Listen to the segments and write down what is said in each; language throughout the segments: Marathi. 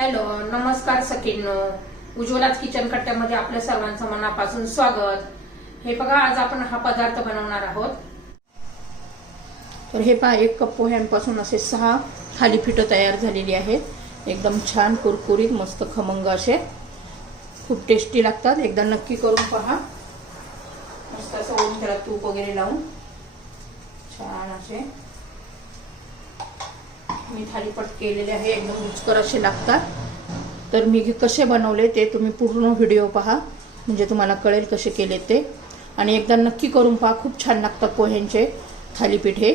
हॅलो, नमस्कार सखींनो. उज्ज्वलाच किचन कट्ट्यामध्ये आपल्या सर्वांचं मनापासून स्वागत. हे बघा, आज आपण हा पदार्थ बनवणार आहोत. तर हे पहा, 1 कप पोह्यांपासून असे 6 थालीपीठं तयार झालेली आहेत. एकदम छान कुरकुरीत, मस्त खमंग असे, खूप टेस्टी लागतात. एकदा नक्की करून पहा. मस्त असं ओढून त्याला तूप वगैरे लावून छान असे मी थालीपीठ केलेले आहे. एकदम रुचकर असे लागतात. तर मी कसे बनवले ते तुम्ही पूर्ण व्हिडिओ पहा, म्हणजे तुम्हाला कळेल कसे केले ते. आणि एकदा नक्की करून पहा, खूप छान लागतात पोह्यांचे थालीपीठ हे.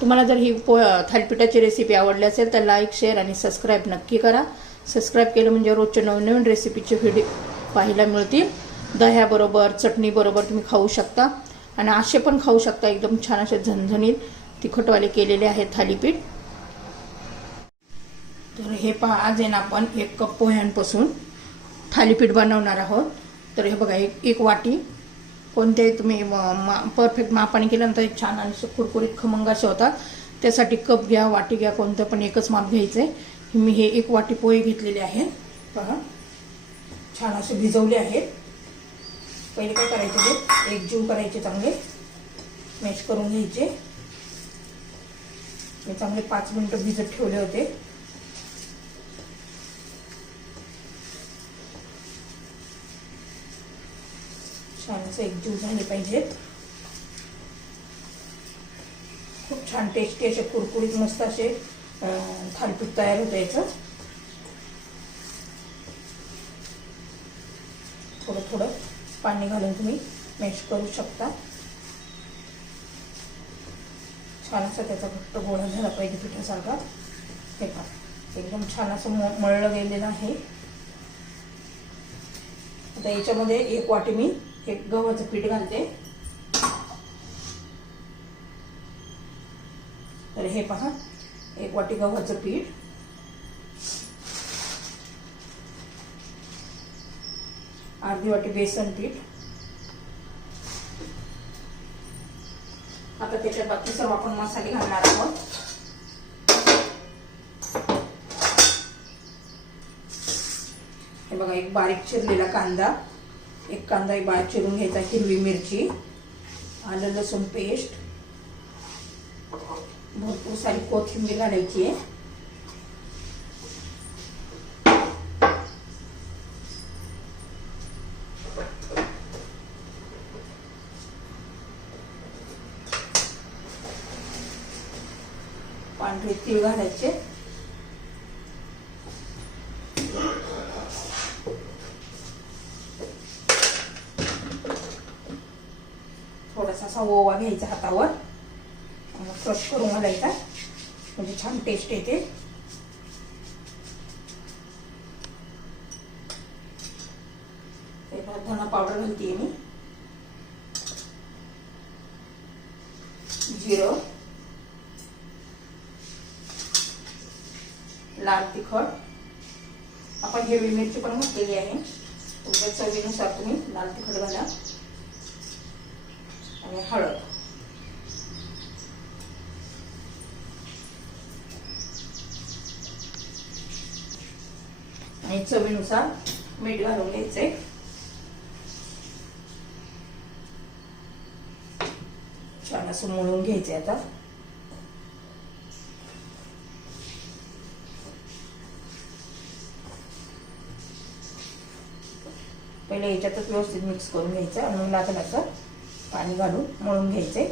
तुम्हाला जर ही थालीपीठाची रेसिपी आवडली असेल तर लाईक, शेअर आणि सबस्क्राईब नक्की करा. सबस्क्राईब केलं म्हणजे रोजचे नवीन रेसिपीचे व्हिडिओ पाहायला मिळतील. दह्याबरोबर, चटणीबरोबर तुम्ही खाऊ शकता आणि असे पण खाऊ शकता. एकदम छान असे झणझणीत तिखटवाले केलेले आहेत थालीपीठ. तर हे पहा, आज आहे ना आपण 1 कप पोह्यांपासून थालीपीठ बनवणार आहोत. तर हे बघा, एक वाटी कोणत्याही तुम्ही परफेक्ट मापाने केल्यानंतर एक छान आणि कुरकुरीत खमंग असे होतात. त्यासाठी कप घ्या, वाटी घ्या, कोणतं पण एकच माप घ्यायचंय. मी हे 1 वाटी पोहे घेतलेले आहेत. पहा, छान असे भिजवले आहेत. पहिले काय करायचे, ते एकजीव करायचे, चांगले मॅश करून घ्यायचे. मी चांगले 5 मिनिटं भिजत ठेवले होते. छान असे एकजीव झाले पाहिजेत. खूप छान टेस्टी असे कुरकुरीत मस्त असे थालीपीठ तयार होतं याचं. थोडं थोडं पाणी घालून तुम्ही मॅश करू शकता. छान असा त्याचा घट्ट गोळा झाला पाहिजे पिठासारखा. हे पहा, एकदम छान असं मळलं गेलेलं आहे. आता याच्यामध्ये 1 वाटी मी गव्हाचं पीठ घालते. तर हे पहा, 1 वाटी गव्हाचं पीठ, अर्धी वाटी बेसन पीठ. आता त्याच्यात बाकी सर्व आपण मसाले घालणार आहोत. हे बघा, एक बारीक चिरलेला कांदा, एक कांदा बारीक चिरून घ्यायचा, हिरवी मिरची, आलं लसूण पेस्ट, भरपूर सारी कोथिंबीर घालायची आहे. पांढरे तीळ घालायचे. थोडासा असा ओवा घ्यायचा हातावर, क्रश करून घालायचा, म्हणजे छान टेस्ट येते. धना पावडर घालते मी, जिरं, लाल तिखट, आपण हिरवी मिरची पण घातलेली आहे. तुमच्या चवीनुसार तुम्ही लाल तिखट घाला. आणि हळद, आणि चवीनुसार मीठ घालून घ्यायचंय. छान असं मळून घ्यायचंय. आता पहिले याच्यातच व्यवस्थित मिक्स करून घ्यायचं आणि मग लागलं असं पाणी घालून मळून घ्यायचे.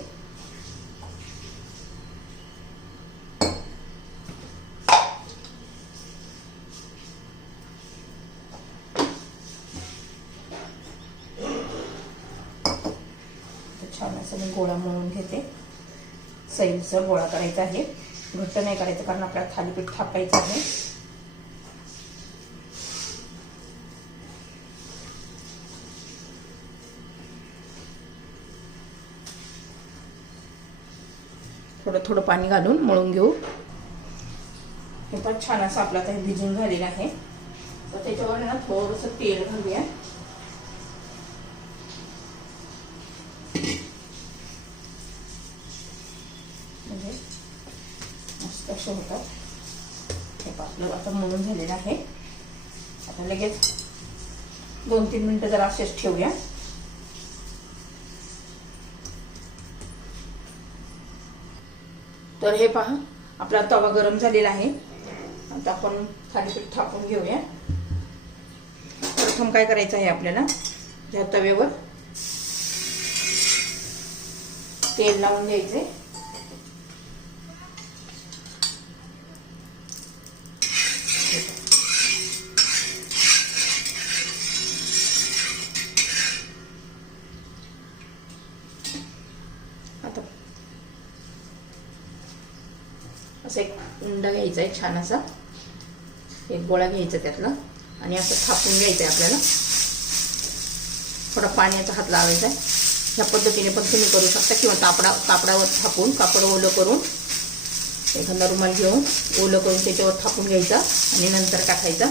छान असं मी गोळा मळून घेते. सैलसर गोळा करायचा आहे, घट्ट नाही करायचं, कारण आपल्याला थालीपीठ थापायचं आहे. थोडं थोडं पाणी घालून मळून घेऊ. हे पण छान असं आपलं आता भिजून झालेलं आहे. तर त्याच्यावर ना थोडंसं तेल घालूया. म्हणजे मस्त असे होतात. हे आपलं आता मळून झालेलं आहे. आता लगेच 2-3 मिनिटं जरा असेच ठेवूया. तर हे पहा आपला तवा गरम झालेला आहे. आता आपण थालीपीठ थापून घेऊया. प्रथम काय करायचं आहे आपल्याला, या तव्यावर तेल लावून घ्यायचे. आता असं एक उंडा घ्यायचा आहे छान असा, एक गोळा घ्यायचा त्यातला आणि असं थापून घ्यायचं आहे आपल्याला. थोडा पाण्याचा हात लावायचा आहे. ह्या पद्धतीने पण तुम्ही करू शकता किंवा कापडावर थापून, कापड ओलं करून एखादा रुमाल घेऊन ओलं करून त्याच्यावर थापून घ्यायचा आणि नंतर टाकायचा.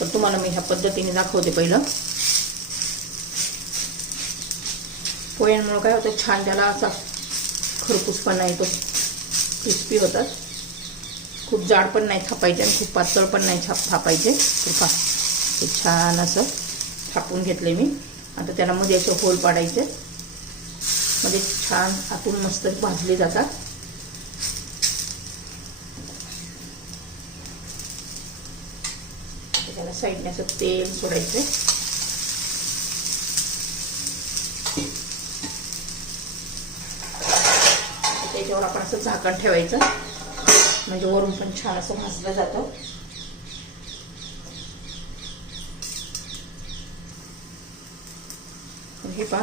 तर तुम्हाला मी ह्या पद्धतीने दाखवते. पहिलं पोह्यांमुळे काय होतं, छान त्याला असा खरपूसपणा येतो, क्रिस्पी होतात. खूप जाड पण नाही थापायचे आणि खूप पातळ पण नाही थापायचे. तर पहा हे छान असं थापून घेतले मी. आता त्याला मध्ये असे होल पाडायचे, मध्ये छान आतून मस्त भाजले जातात. त्याला साईडने असं तेल सोडायचं. त्याच्यावर आपण असं झाकण ठेवायचं, म्हणजे वरून पण छान असं भाजलं जातं. हे पहा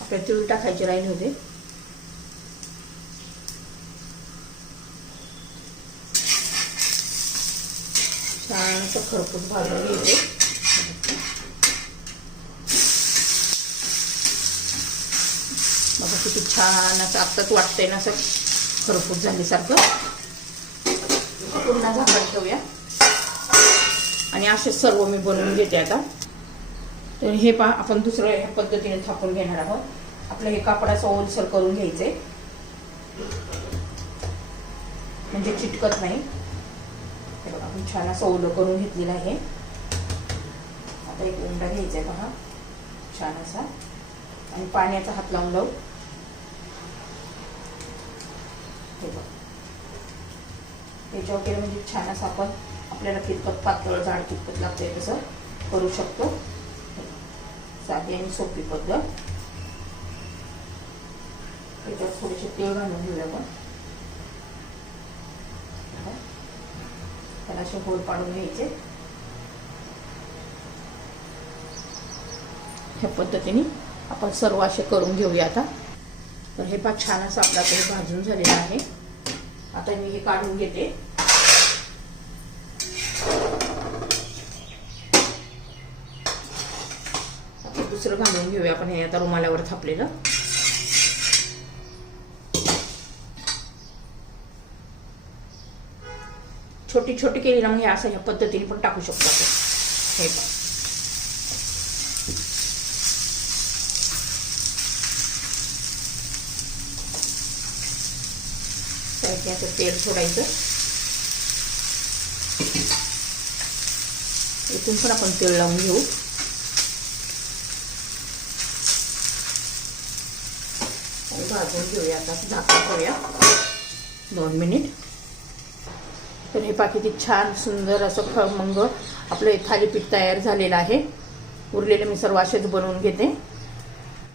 आपल्या तीळ टाकायचे राहिले होते. छान असं खरपूस भाजून घ्यायचे. बघा किती छान असं आत्ताच वाटतंय ना, असं खरपूस झाल्यासारखं. पुन्हा झाकण ठेवूया आणि असे सर्व मी बनवून घेते आता. तर हे पहा आपण दुसरं ह्या पद्धतीने थापून घेणार आहोत. आपलं हे कापडाचं ओलसर करून घ्यायचंय, म्हणजे चिटकत नाही. हे बघा आपण छान असं ओलं करून घेतलेलं आहे. आता एक उंडा घ्यायचा आहे पहा छान असा, आणि पाण्याचा हात लावून लावू. हे बघा त्याच्यावर केलं म्हणजे छान असं आपण आपल्याला कितपत पातळ जाड कितपत लागतंय तसं करू शकतो. साधी आणि सोपी पद्धत. त्याच्यावर थोडेसे तेल घालून घेऊया आपण. त्याला असे होल पाडून घ्यायचे. ह्या पद्धतीने आपण सर्व असे करून घेऊया आता. तर हे पहा छान असं आपल्याकडे भाजून झालेलं आहे. आता मी हे काढून घेते. दुसरं घालून घेऊया आपण हे आता रुमालावर थापलेलं. छोटी छोटी केली ना मग हे असं ह्या पद्धतीने पण टाकू शकतो आपण. हे पहा साईडने असं तेल सोडायचं. इथून पण आपण तेल लावून घेऊ. भाजून घेऊया. आता झाकण ठेवूया 2 मिनिट. तर हे पहा किती छान सुंदर असं खमंग आपलं थालीपीठ तयार झालेलं आहे. उरलेलं मी सर्व असेच बनवून घेते.